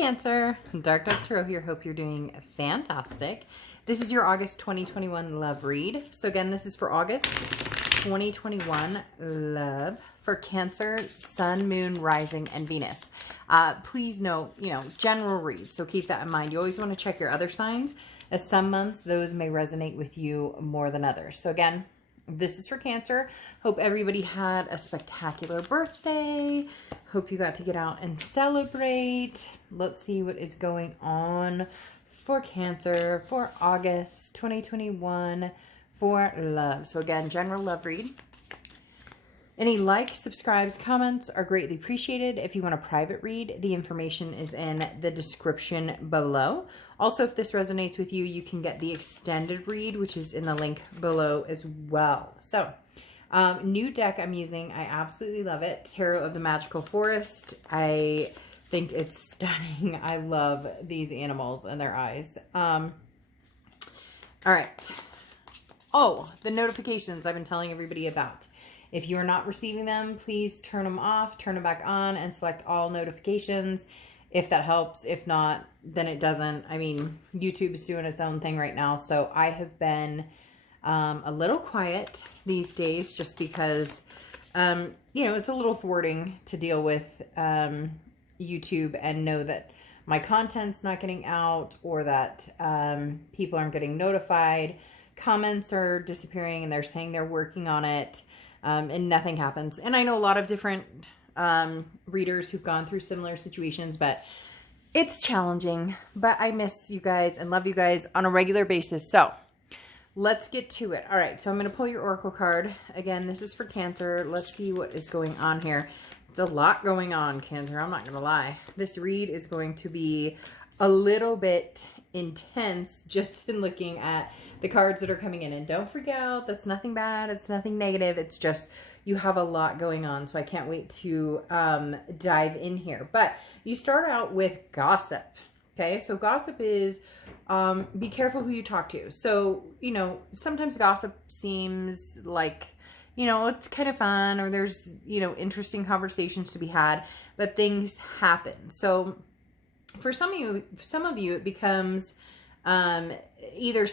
Cancer, Dark Dove Tarot here. Hope you're doing fantastic. This is your August 2021 love read. So again, this is for August 2021 love for Cancer, Sun, Moon, Rising, and Venus. Please note, general read. So keep that in mind. You always want to check your other signs, as some months those may resonate with you more than others. So again, this is for Cancer. Hope everybody had a spectacular birthday. Hope you got to get out and celebrate. Let's see what is going on for Cancer for August 2021 for love. So again, general love read. Any likes, subscribes, comments are greatly appreciated. If you want a private read, the information is in the description below. Also, if this resonates with you, you can get the extended read, which is in the link below as well. So, new deck I'm using. I absolutely love it. Tarot of the Magical Forest. I think it's stunning. I love these animals and their eyes. All right. Oh, the notifications I've been telling everybody about. If you're not receiving them, please turn them off, turn them back on, and select all notifications if that helps. If not, then it doesn't. I mean, YouTube is doing its own thing right now, so I have been a little quiet these days just because, it's a little thwarting to deal with YouTube and know that my content's not getting out or that people aren't getting notified. Comments are disappearing and they're saying they're working on it. And nothing happens. And I know a lot of different readers who've gone through similar situations, but it's challenging. But I miss you guys and love you guys on a regular basis. So let's get to it. All right, so I'm going to pull your Oracle card. Again, this is for Cancer. Let's see what is going on here. It's a lot going on, Cancer. I'm not going to lie. This read is going to be a little bit intense just in looking at the cards that are coming in. And don't freak out. That's nothing bad. It's nothing negative. It's just you have a lot going on. So I can't wait to dive in here. But you start out with gossip. Okay. So gossip is be careful who you talk to. So, sometimes gossip seems like, it's kind of fun or there's, interesting conversations to be had, but things happen. So for some of you, it becomes either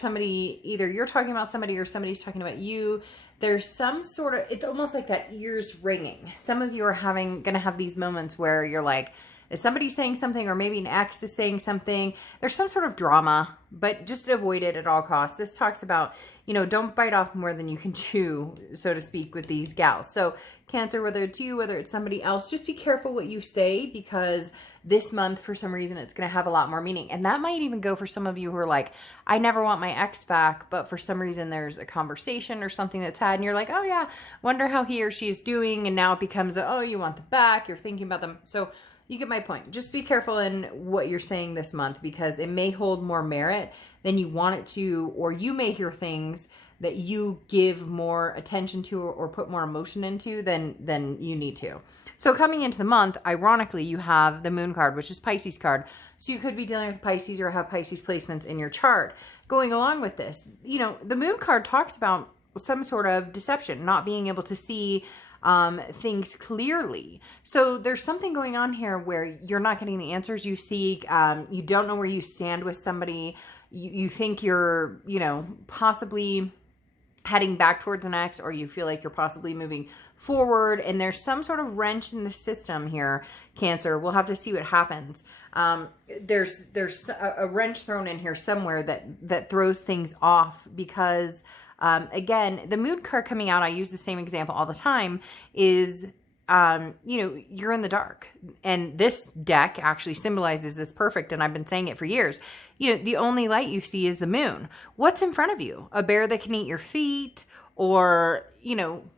you're talking about somebody or somebody's talking about you. There's some sort of, it's almost like that ears ringing. Some of you are gonna have these moments where you're like, is somebody saying something, or maybe an ex is saying something? There's some sort of drama, but just avoid it at all costs. This talks about, don't bite off more than you can chew, so to speak, with these gals. So Cancer, whether it's you, whether it's somebody else, just be careful what you say, because this month, for some reason, it's going to have a lot more meaning. And that might even go for some of you who are like, I never want my ex back, but for some reason there's a conversation or something that's had, and you're like, oh yeah, wonder how he or she is doing. And now it becomes, oh, you want them back, you're thinking about them. So you get my point. Just be careful in what you're saying this month, because it may hold more merit than you want it to, or you may hear things that you give more attention to or put more emotion into than you need to. So coming into the month, ironically, you have the Moon card, which is Pisces card. So you could be dealing with Pisces or have Pisces placements in your chart. Going along with this, the Moon card talks about some sort of deception, not being able to see things clearly. So there's something going on here where you're not getting the answers you seek. You don't know where you stand with somebody. You think you're, possibly heading back towards an ex, or you feel like you're possibly moving forward, and there's some sort of wrench in the system here, Cancer. We'll have to see what happens. There's a wrench thrown in here somewhere that throws things off, because again, the Moon card coming out, I use the same example all the time, is, you're in the dark. And this deck actually symbolizes this perfect, and I've been saying it for years. The only light you see is the moon. What's in front of you? A bear that can eat your feet, or,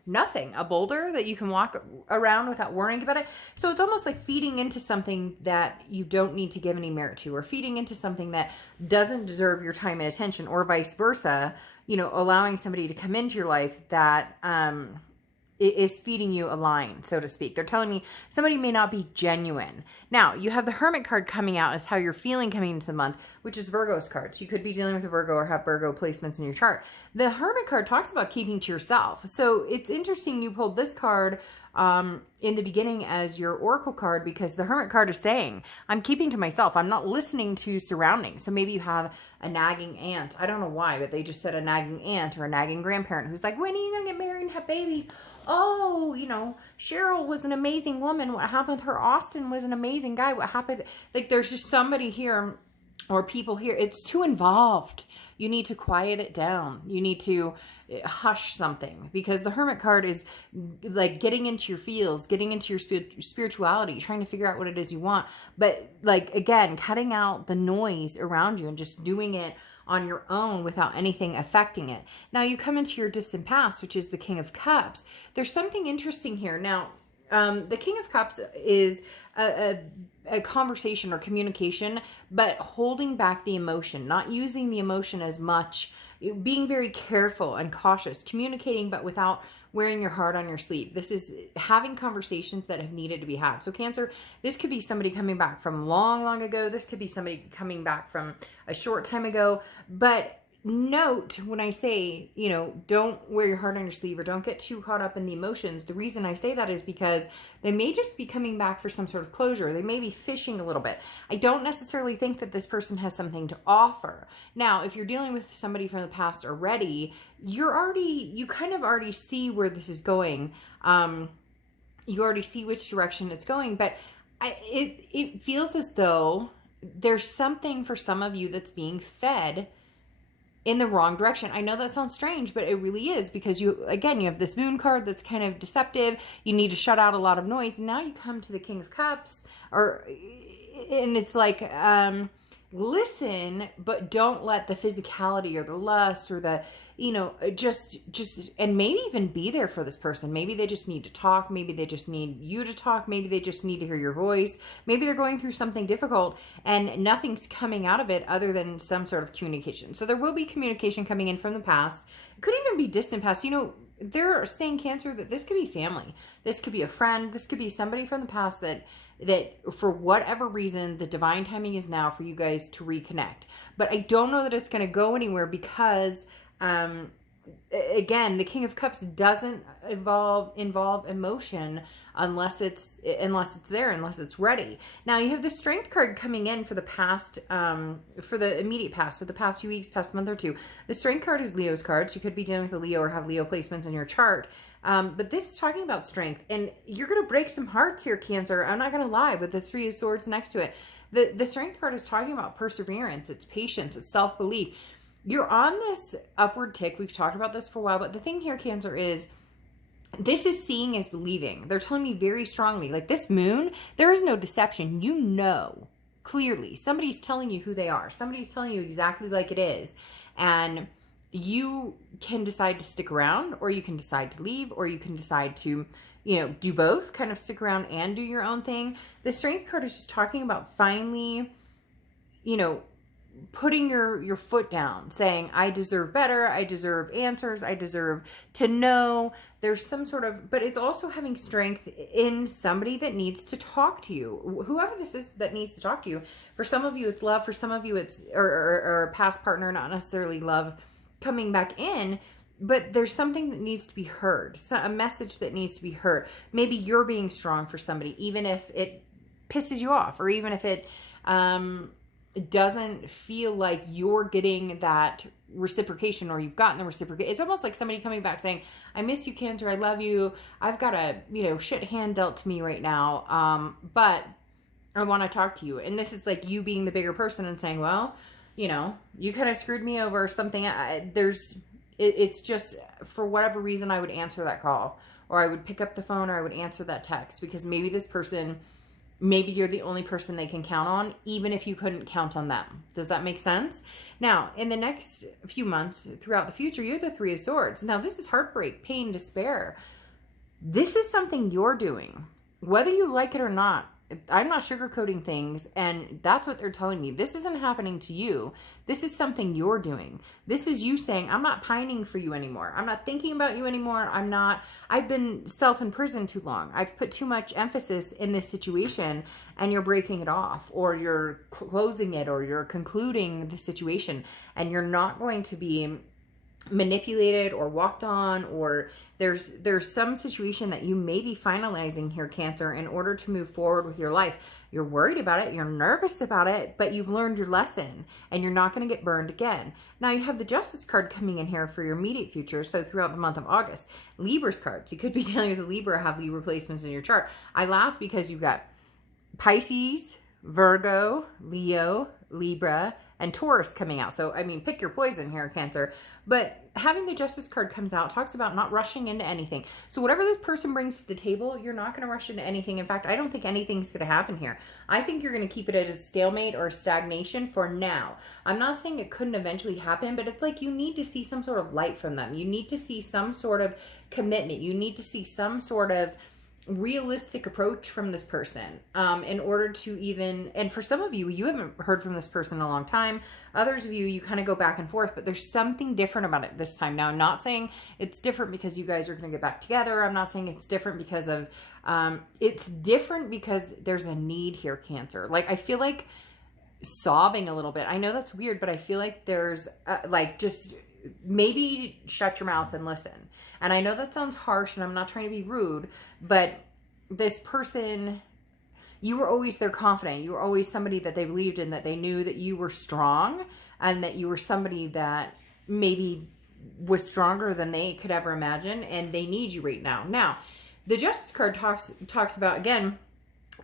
nothing. A boulder that you can walk around without worrying about it. So it's almost like feeding into something that you don't need to give any merit to, or feeding into something that doesn't deserve your time and attention, or vice versa. Allowing somebody to come into your life that is feeding you a line, so to speak. They're telling me somebody may not be genuine. Now, you have the Hermit card coming out as how you're feeling coming into the month, which is Virgo's card. So you could be dealing with a Virgo or have Virgo placements in your chart. The Hermit card talks about keeping to yourself. So it's interesting you pulled this card in the beginning as your oracle card, because the Hermit card is saying, I'm keeping to myself. I'm not listening to surroundings. So maybe you have a nagging aunt. I don't know why, but they just said a nagging aunt or a nagging grandparent who's like, when are you going to get married and have babies? Oh, you know, Cheryl was an amazing woman. What happened with her? Austin was an amazing guy. What happened? Like, there's just somebody here or people here. It's too involved. You need to quiet it down. You need to hush something, because the Hermit card is like getting into your feels, getting into your spirituality, trying to figure out what it is you want. But like, again, cutting out the noise around you and just doing it on your own without anything affecting it. Now you come into your distant past, which is the King of Cups. There's something interesting here. Now, the King of Cups is a conversation or communication, but holding back the emotion, not using the emotion as much, being very careful and cautious, communicating, but without wearing your heart on your sleeve. This is having conversations that have needed to be had. So Cancer, this could be somebody coming back from long, long ago. This could be somebody coming back from a short time ago. But note when I say, you know, don't wear your heart on your sleeve or don't get too caught up in the emotions. The reason I say that is because they may just be coming back for some sort of closure. They may be fishing a little bit. I don't necessarily think that this person has something to offer. Now, if you're dealing with somebody from the past already, you kind of already see where this is going. You already see which direction it's going, but it feels as though there's something for some of you that's being fed in the wrong direction. I know that sounds strange, but it really is, because you have this Moon card that's kind of deceptive. You need to shut out a lot of noise. And now you come to the King of Cups, and it's like, listen, but don't let the physicality or the lust or the, you know, just, and maybe even be there for this person. Maybe they just need to talk. Maybe they just need you to talk. Maybe they just need to hear your voice. Maybe they're going through something difficult and nothing's coming out of it other than some sort of communication. So there will be communication coming in from the past. It could even be distant past. You know, they're saying, Cancer, that this could be family. This could be a friend. This could be somebody from the past that for whatever reason, the divine timing is now for you guys to reconnect. But I don't know that it's going to go anywhere, because again, the King of Cups doesn't involve emotion unless it's there, unless it's ready. Now you have the Strength card coming in for the past, for the immediate past, so the past few weeks, past month or two. The Strength card is Leo's card, so you could be dealing with a Leo or have Leo placements in your chart. But this is talking about strength, and you're going to break some hearts here, Cancer. I'm not going to lie, with the Three of Swords next to it. The Strength card is talking about perseverance, it's patience, it's self-belief. You're on this upward tick. We've talked about this for a while, but the thing here, Cancer, is this is seeing as believing. They're telling me very strongly, like this moon, there is no deception. You know, clearly, somebody's telling you who they are. Somebody's telling you exactly like it is. And you can decide to stick around, or you can decide to leave, or you can decide to, you know, do both, kind of stick around and do your own thing. The Strength card is just talking about finally, you know, putting your foot down, saying, I deserve better, I deserve answers, I deserve to know. There's some sort of, but it's also having strength in somebody that needs to talk to you. Whoever this is that needs to talk to you. For some of you, it's love. For some of you, it's, or a past partner, not necessarily love coming back in, but there's something that needs to be heard, a message that needs to be heard. Maybe you're being strong for somebody, even if it pisses you off, or even if it doesn't feel like you're getting that reciprocation, or you've gotten the reciprocation. It's almost like somebody coming back saying, I miss you, Cancer, I love you, I've got a, you know, shit hand dealt to me right now, but I want to talk to you. And this is like you being the bigger person and saying, well, you know, you kind of screwed me over or something. It's just, for whatever reason, I would answer that call, or I would pick up the phone, or I would answer that text, because maybe this person, maybe you're the only person they can count on, even if you couldn't count on them. Does that make sense? Now, in the next few months, throughout the future, you're the Three of Swords. Now, this is heartbreak, pain, despair. This is something you're doing. Whether you like it or not, I'm not sugarcoating things, and that's what they're telling me. This isn't happening to you. This is something you're doing. This is you saying, I'm not pining for you anymore. I'm not thinking about you anymore. I've been self-imprisoned too long. I've put too much emphasis in this situation, and you're breaking it off, or you're closing it, or you're concluding the situation, and you're not going to be manipulated or walked on, or there's some situation that you may be finalizing here, Cancer, in order to move forward with your life. You're worried about it, you're nervous about it, but you've learned your lesson and you're not going to get burned again. Now you have the Justice card coming in here for your immediate future, so throughout the month of August. Libra's cards, you could be dealing with a Libra, have Libra placements in your chart. I laugh because you've got Pisces, Virgo, Leo, Libra, and Taurus coming out. So, I mean, pick your poison here, Cancer. But having the Justice card comes out talks about not rushing into anything. So whatever this person brings to the table, you're not going to rush into anything. In fact, I don't think anything's going to happen here. I think you're going to keep it as a stalemate or stagnation for now. I'm not saying it couldn't eventually happen, but it's like you need to see some sort of light from them. You need to see some sort of commitment. You need to see some sort of realistic approach from this person in order to even, and for some of you, you haven't heard from this person in a long time. Others of you, you kind of go back and forth, but there's something different about it this time. Now, I'm not saying it's different because you guys are going to get back together. I'm not saying it's different because of, it's different because there's a need here, Cancer. Like, I feel like sobbing a little bit. I know that's weird, but I feel like there's like, just maybe shut your mouth and listen. And I know that sounds harsh and I'm not trying to be rude, but this person, you were always their confidant. You were always somebody that they believed in, that they knew that you were strong and that you were somebody that maybe was stronger than they could ever imagine, and they need you right now. Now, the Justice card talks about, again,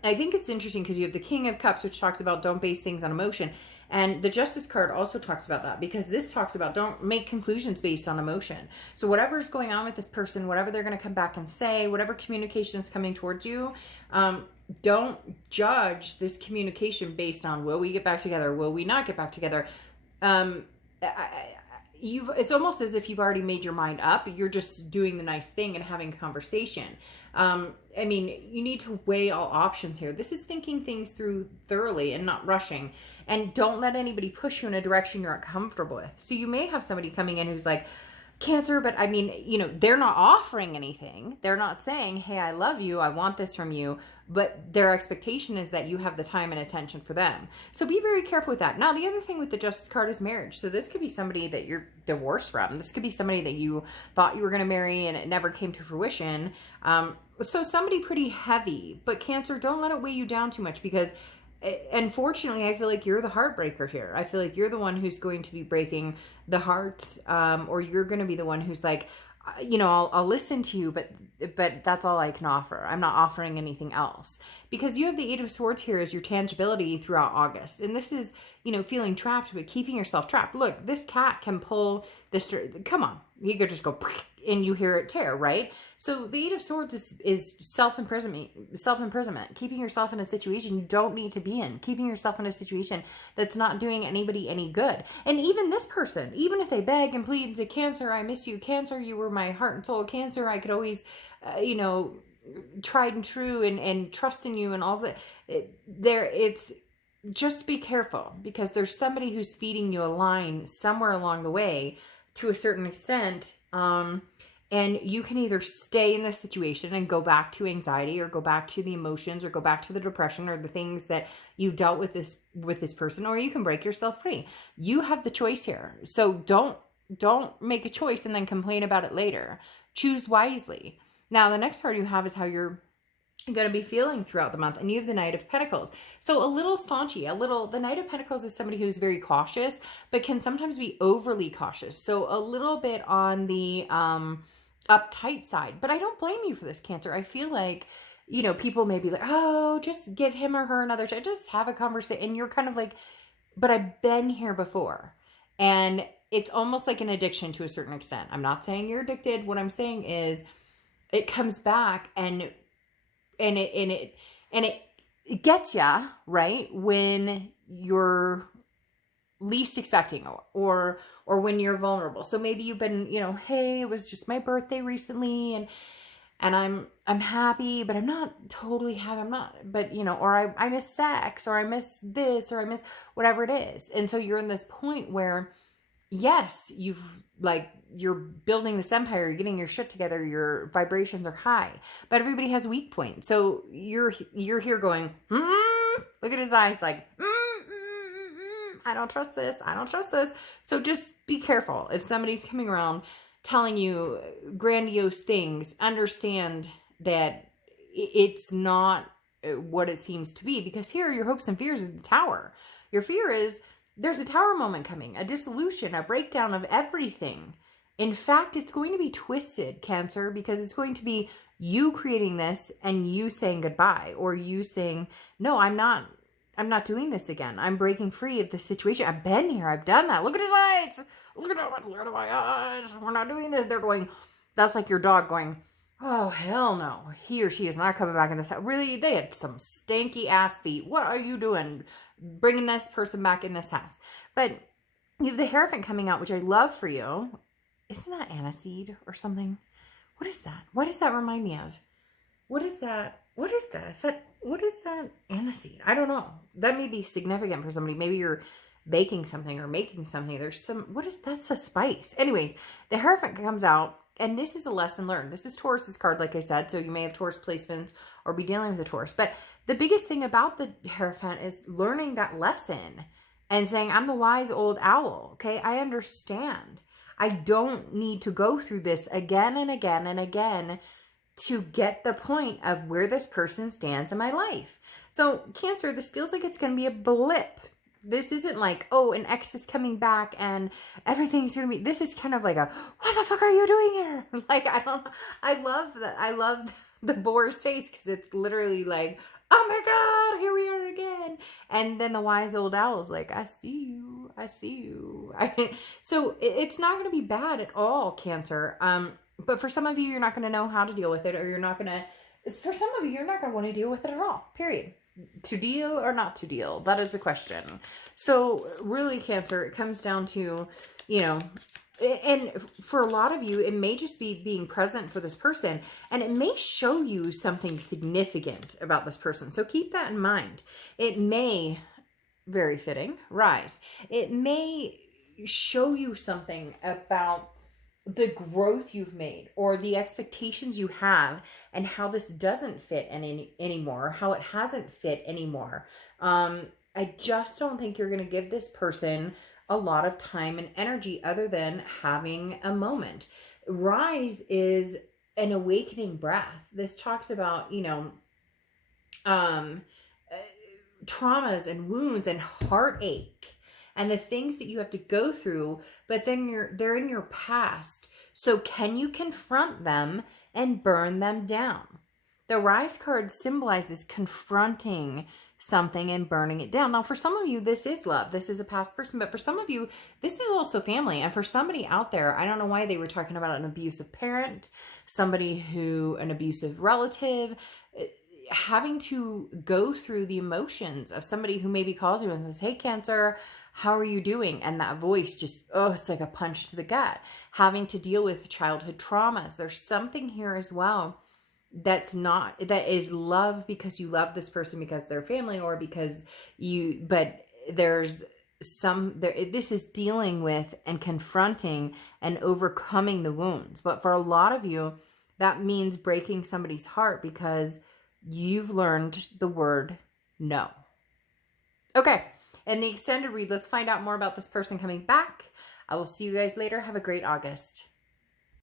I think it's interesting because you have the King of Cups, which talks about don't base things on emotion. And the Justice card also talks about that, because this talks about don't make conclusions based on emotion. So whatever's going on with this person, whatever they're going to come back and say, whatever communication is coming towards you, don't judge this communication based on, will we get back together? Will we not get back together? It's almost as if you've already made your mind up. You're just doing the nice thing and having a conversation. I mean, you need to weigh all options here. This is thinking things through thoroughly and not rushing. And don't let anybody push you in a direction you're uncomfortable with. So you may have somebody coming in who's like, Cancer, but I mean, you know, they're not offering anything. They're not saying, hey, I love you, I want this from you. But their expectation is that you have the time and attention for them. So be very careful with that. Now, the other thing with the Justice card is marriage. So this could be somebody that you're divorced from. This could be somebody that you thought you were going to marry and it never came to fruition. So somebody pretty heavy. But Cancer, don't let it weigh you down too much, because unfortunately, I feel like you're the heartbreaker here. I feel like you're the one who's going to be breaking the heart, or you're going to be the one who's like, you know, I'll listen to you, but that's all I can offer. I'm not offering anything else. Because you have the Eight of Swords here as your tangibility throughout August. And this is, you know, feeling trapped, but keeping yourself trapped. Look, this cat can pull this, come on, he could just go, and you hear it tear, right? So the Eight of Swords is self-imprisonment, keeping yourself in a situation you don't need to be in, keeping yourself in a situation that's not doing anybody any good. And even this person, even if they beg and plead and say, Cancer, I miss you, Cancer, you were my heart and soul, Cancer, I could always, you know, tried and true and trust in you and all that, it's just be careful, because there's somebody who's feeding you a line somewhere along the way to a certain extent, and you can either stay in this situation and go back to anxiety, or go back to the emotions, or go back to the depression, or the things that you dealt with this person, or you can break yourself free. You have the choice here. So don't make a choice and then complain about it later. Choose wisely. Now, the next card you have is how you're going to be feeling throughout the month, and you have the Knight of Pentacles. So a little staunchy, the Knight of Pentacles is somebody who's very cautious, but can sometimes be overly cautious. So a little bit on the uptight side, but I don't blame you for this, Cancer. I feel like, you know, people may be like, oh, just give him or her another chance, just have a conversation. And you're kind of like, but I've been here before. And it's almost like an addiction to a certain extent. I'm not saying you're addicted. What I'm saying is it comes back and it gets ya, right, when you're least expecting, or when you're vulnerable. So maybe you've been, you know, hey, it was just my birthday recently, and and I'm happy, but I'm not totally happy. I'm not, but you know, or I miss sex, or I miss this, or I miss whatever it is. And so you're in this point where, yes, you're building this empire, you're getting your shit together, your vibrations are high, but everybody has a weak point. So you're here going, look at his eyes, like, I don't trust this. I don't trust this. So just be careful. If somebody's coming around telling you grandiose things, understand that it's not what it seems to be, because here your hopes and fears are the tower. Your fear is there's a tower moment coming, a dissolution, a breakdown of everything. In fact, it's going to be twisted, Cancer, because it's going to be you creating this and you saying goodbye, or you saying, no, I'm not doing this again. I'm breaking free of the situation. I've been here. I've done that. Look at his eyes. Look at my eyes. We're not doing this. They're going, that's like your dog going, oh, hell no. He or she is not coming back in this house. Really? They had some stanky ass feet. What are you doing? Bringing this person back in this house. But you have the Hierophant coming out, which I love for you. Isn't that aniseed or something? What is that? What does that remind me of? What is that? What is that? What is that aniseed? I don't know. That may be significant for somebody. Maybe you're baking something or making something. There's some, that's a spice. Anyways, the Hierophant comes out, and this is a lesson learned. This is Taurus's card, like I said, so you may have Taurus placements or be dealing with a Taurus. But the biggest thing about the Hierophant is learning that lesson and saying, I'm the wise old owl, okay? I understand. I don't need to go through this again and again and again to get the point of where this person stands in my life. So Cancer, this feels like it's going to be a blip. This isn't like, oh, an ex is coming back and everything's going to be, this is kind of like a, what the fuck are you doing here? Like, I love that. I love the boar's face, because it's literally like, oh my God, here we are again. And then the wise old owl's like, I see you. I see you. So it's not going to be bad at all, Cancer. But for some of you, you're not going to know how to deal with it, or you're not going to, for some of you, you're not going to want to deal with it at all, period. To deal or not to deal? That is the question. So really, Cancer, it comes down to, you know, and for a lot of you, it may just be being present for this person, and it may show you something significant about this person. So keep that in mind. It may, very fitting, rise. It may show you something about the growth you've made, or the expectations you have, and how this doesn't fit anymore, how it hasn't fit anymore. I just don't think you're going to give this person a lot of time and energy other than having a moment. Rise is an awakening breath. This talks about, you know, traumas and wounds and heartache and the things that you have to go through, but then they're in your past. So can you confront them and burn them down? The Rise card symbolizes confronting something and burning it down. Now, for some of you, this is love. This is a past person, but for some of you, this is also family. And for somebody out there, I don't know why they were talking about an abusive parent, an abusive relative, having to go through the emotions of somebody who maybe calls you and says, hey, Cancer, how are you doing? And that voice just, oh, it's like a punch to the gut. Having to deal with childhood traumas. There's something here as well that is love, because you love this person because they're family, or because but there's this is dealing with and confronting and overcoming the wounds. But for a lot of you, that means breaking somebody's heart because you've learned the word no. Okay, in the extended read, let's find out more about this person coming back. I will see you guys later. Have a great August.